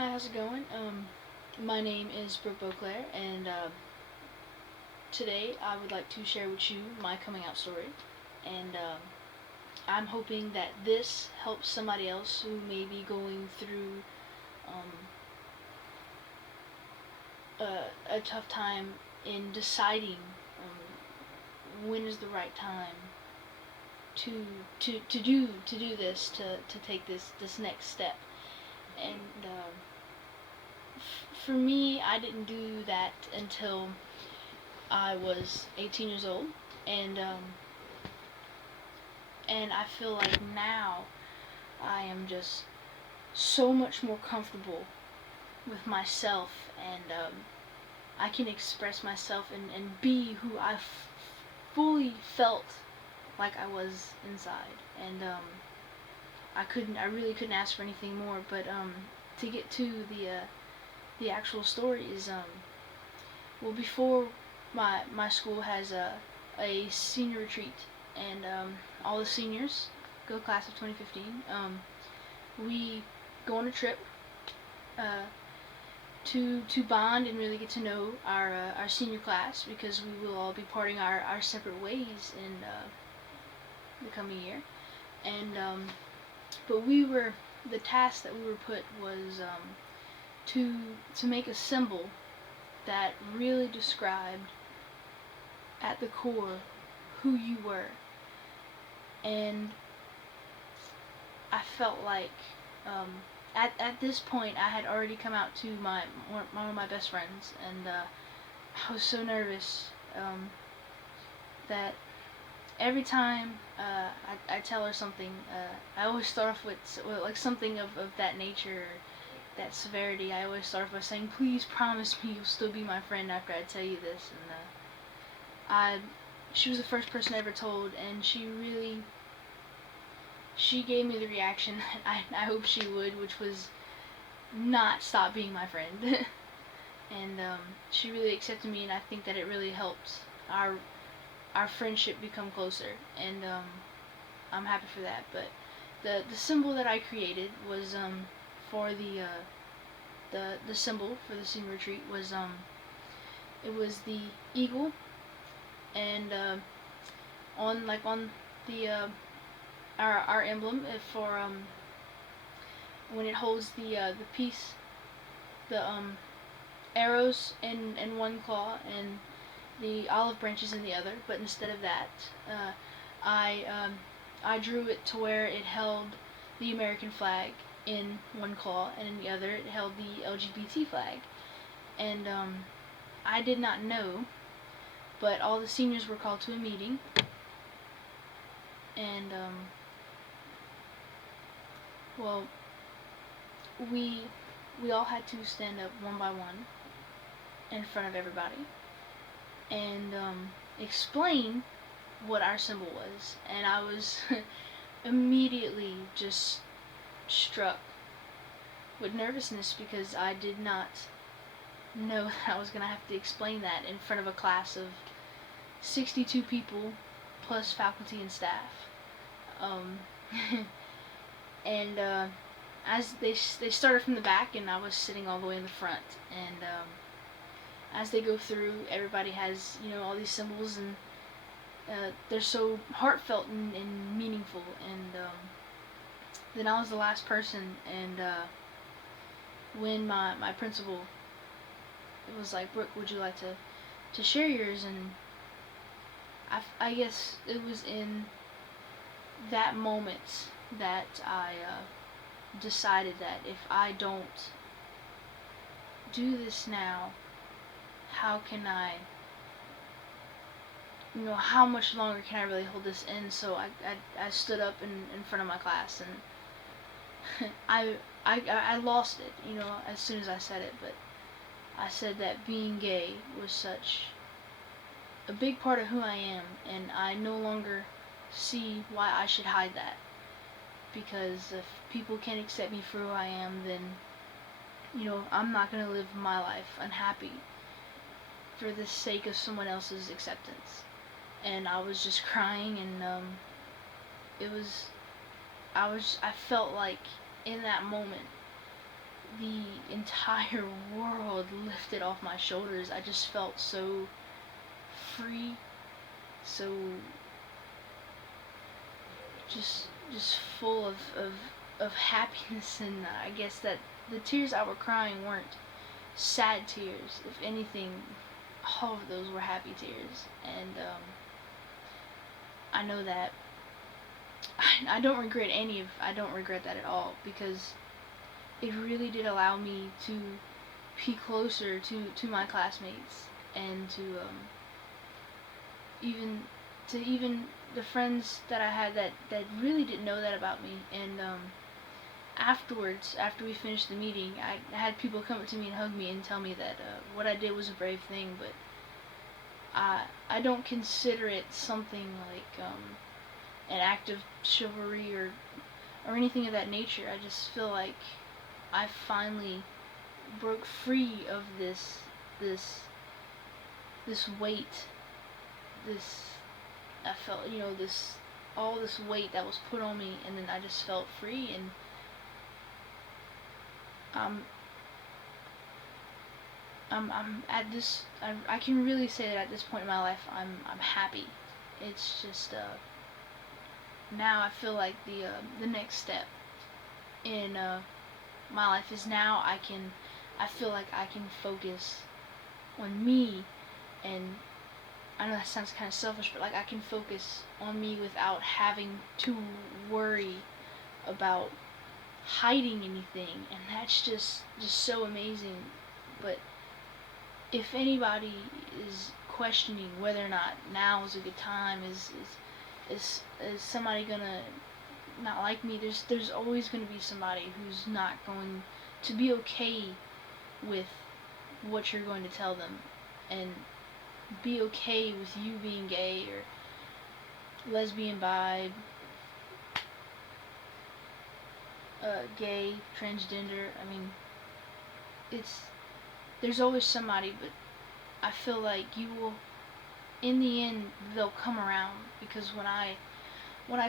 Hi, how's it going? My name is Brooke Beauclair, and today I would like to share with you my coming out story. And I'm hoping that this helps somebody else who may be going through um, a tough time in deciding when is the right time to do this, to take this next step. And for me, I didn't do that until I was 18 years old, and I feel like now I am just so much more comfortable with myself, and I can express myself and be who I fully felt like I was inside, and I really couldn't ask for anything more. But to get to the actual story is well, before my school has a senior retreat, and all the seniors go, class of 2015. We go on a trip uh, to bond and really get to know our senior class, because we will all be parting our separate ways in the coming year. And but the task that we were put was to make a symbol that really described at the core who you were. And I felt like at this point I had already come out to one of my best friends, and I was so nervous that every time I tell her something, I always start off with like something of that nature, that severity. I always start off by saying, "Please promise me you'll still be my friend after I tell you this." And she was the first person I ever told, and she gave me the reaction that I hope she would, which was not stop being my friend. And she really accepted me, and I think that it really helped our friendship become closer, and I'm happy for that. But the symbol that I created was for the symbol for the senior retreat was it was the eagle, and on the our emblem, for when it holds the piece, the arrows in one claw and the olive branches in the other. But instead of that, uh, I I drew it to where it held the American flag in one claw, and in the other it held the LGBT flag. And I did not know, but all the seniors were called to a meeting, and well, we we all had to stand up one by one in front of everybody and explain what our symbol was. And I was immediately just struck with nervousness, because I did not know that I was going to have to explain that in front of a class of 62 people plus faculty and staff. Um, and as they started from the back, and I was sitting all the way in the front, and as they go through, everybody has all these symbols, and they're so heartfelt and meaningful. And then I was the last person, and when my principal was like, "Brooke, would you like to share yours?" And I guess it was in that moment that I decided that if I don't do this now, how can how much longer can I really hold this in? So I stood up in front of my class, and I lost it, as soon as I said it. But I said that being gay was such a big part of who I am, and I no longer see why I should hide that. Because if people can't accept me for who I am, then I'm not gonna live my life unhappy for the sake of someone else's acceptance. And I was just crying, and it was I felt like in that moment the entire world lifted off my shoulders. I just felt so free, so just full of happiness, and I guess that the tears I were crying weren't sad tears. If anything, all of those were happy tears, and I know that I don't regret I don't regret that at all, because it really did allow me to be closer to my classmates, and to even even the friends that I had that really didn't know that about me. And afterwards, after we finished the meeting, I had people come up to me and hug me and tell me that what I did was a brave thing, but I don't consider it something like an act of chivalry or anything of that nature. I just feel like I finally broke free of this this weight. This I felt, this all this weight that was put on me, and then I just felt free. And um I'm at this I can really say that at this point in my life I'm happy. It's just now I feel like the next step in my life is now I feel like I can focus on me. And I know that sounds kind of selfish, but like I can focus on me without having to worry about hiding anything, and that's just so amazing. But if anybody is questioning whether or not now is a good time, is somebody gonna not like me, there's always gonna be somebody who's not going to be okay with what you're going to tell them, and be okay with you being gay or lesbian, bi, gay, transgender. I mean, it's there's always somebody, but I feel like you will, in the end, they'll come around. Because when I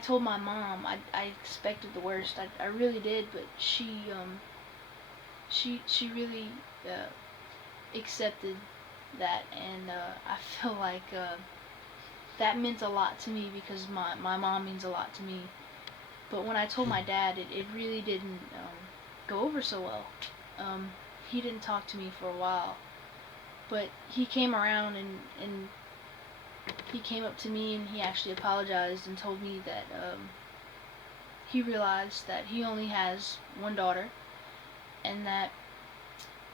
told my mom, I expected the worst. I really did, but she really accepted that, and I feel like that meant a lot to me, because my mom means a lot to me. But when I told my dad, it really didn't go over so well. Um, he didn't talk to me for a while, but he came around, and he came up to me, and he actually apologized and told me that he realized that he only has one daughter, and that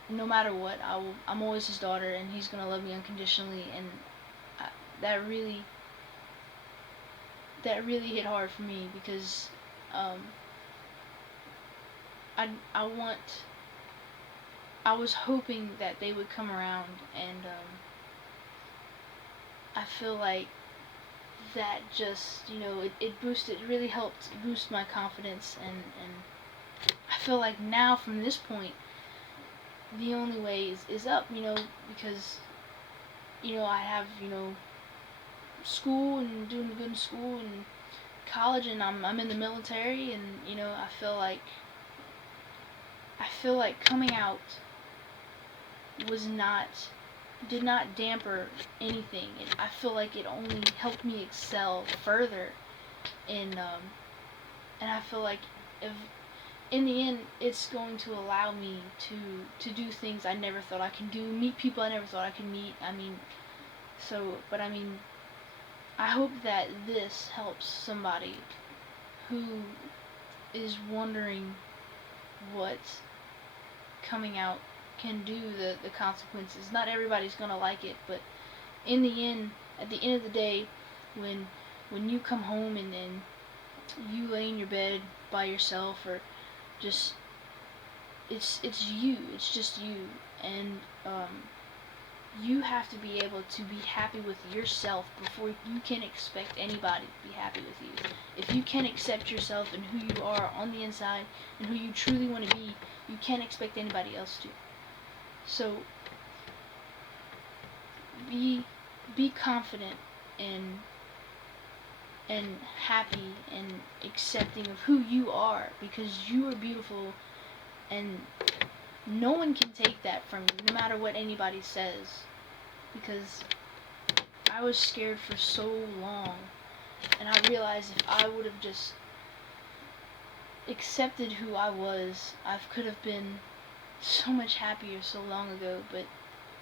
no matter what, I'm always his daughter, and he's gonna love me unconditionally. And I, that really hit hard for me, because um, I I want I was hoping that they would come around, and I feel like that just it really helped boost my confidence. And I feel like now, from this point, the only way is up, because I have school, and doing good in school and college, and I'm in the military. And I feel like coming out was not did not damper anything. I feel like it only helped me excel further. And I feel like, if in the end, it's going to allow me to do things I never thought I could do, meet people I never thought I could meet. I mean, but I mean, I hope that this helps somebody who is wondering what coming out can do, the consequences. Not everybody's gonna like it, but in the end, at the end of the day, when you come home, and you lay in your bed by yourself, or just it's you, it's just you. And you have to be able to be happy with yourself before you can expect anybody to be happy with you. If you can't accept yourself and who you are on the inside, and who you truly want to be, you can't expect anybody else to. So be confident, and happy, and accepting of who you are, because you are beautiful. And no one can take that from you, no matter what anybody says, because I was scared for so long, and I realized if I would have just accepted who I was, I could have been so much happier so long ago. But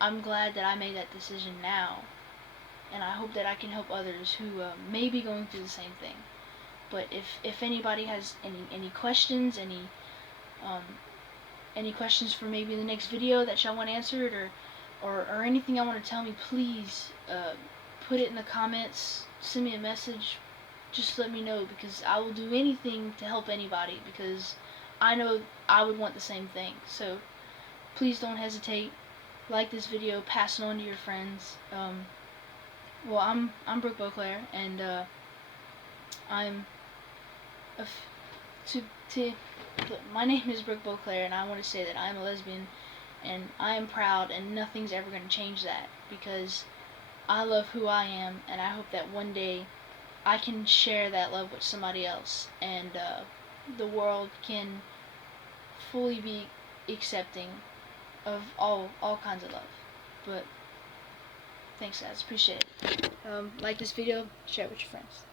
I'm glad that I made that decision now, and I hope that I can help others who may be going through the same thing. But if anybody has any questions, um, any questions for maybe the next video that y'all want answered, or anything y'all want to tell me, please put it in the comments, send me a message, just let me know, because I will do anything to help anybody, because I know I would want the same thing. So please don't hesitate, like this video, pass it on to your friends. Well, I'm Brooke Beauclair, and I'm to my name is Brooke Beauclair, and I want to say that I'm a lesbian, and I am proud, and nothing's ever going to change that, because I love who I am, and I hope that one day I can share that love with somebody else, and the world can fully be accepting of all kinds of love. But thanks, guys, appreciate it. Like this video, share it with your friends.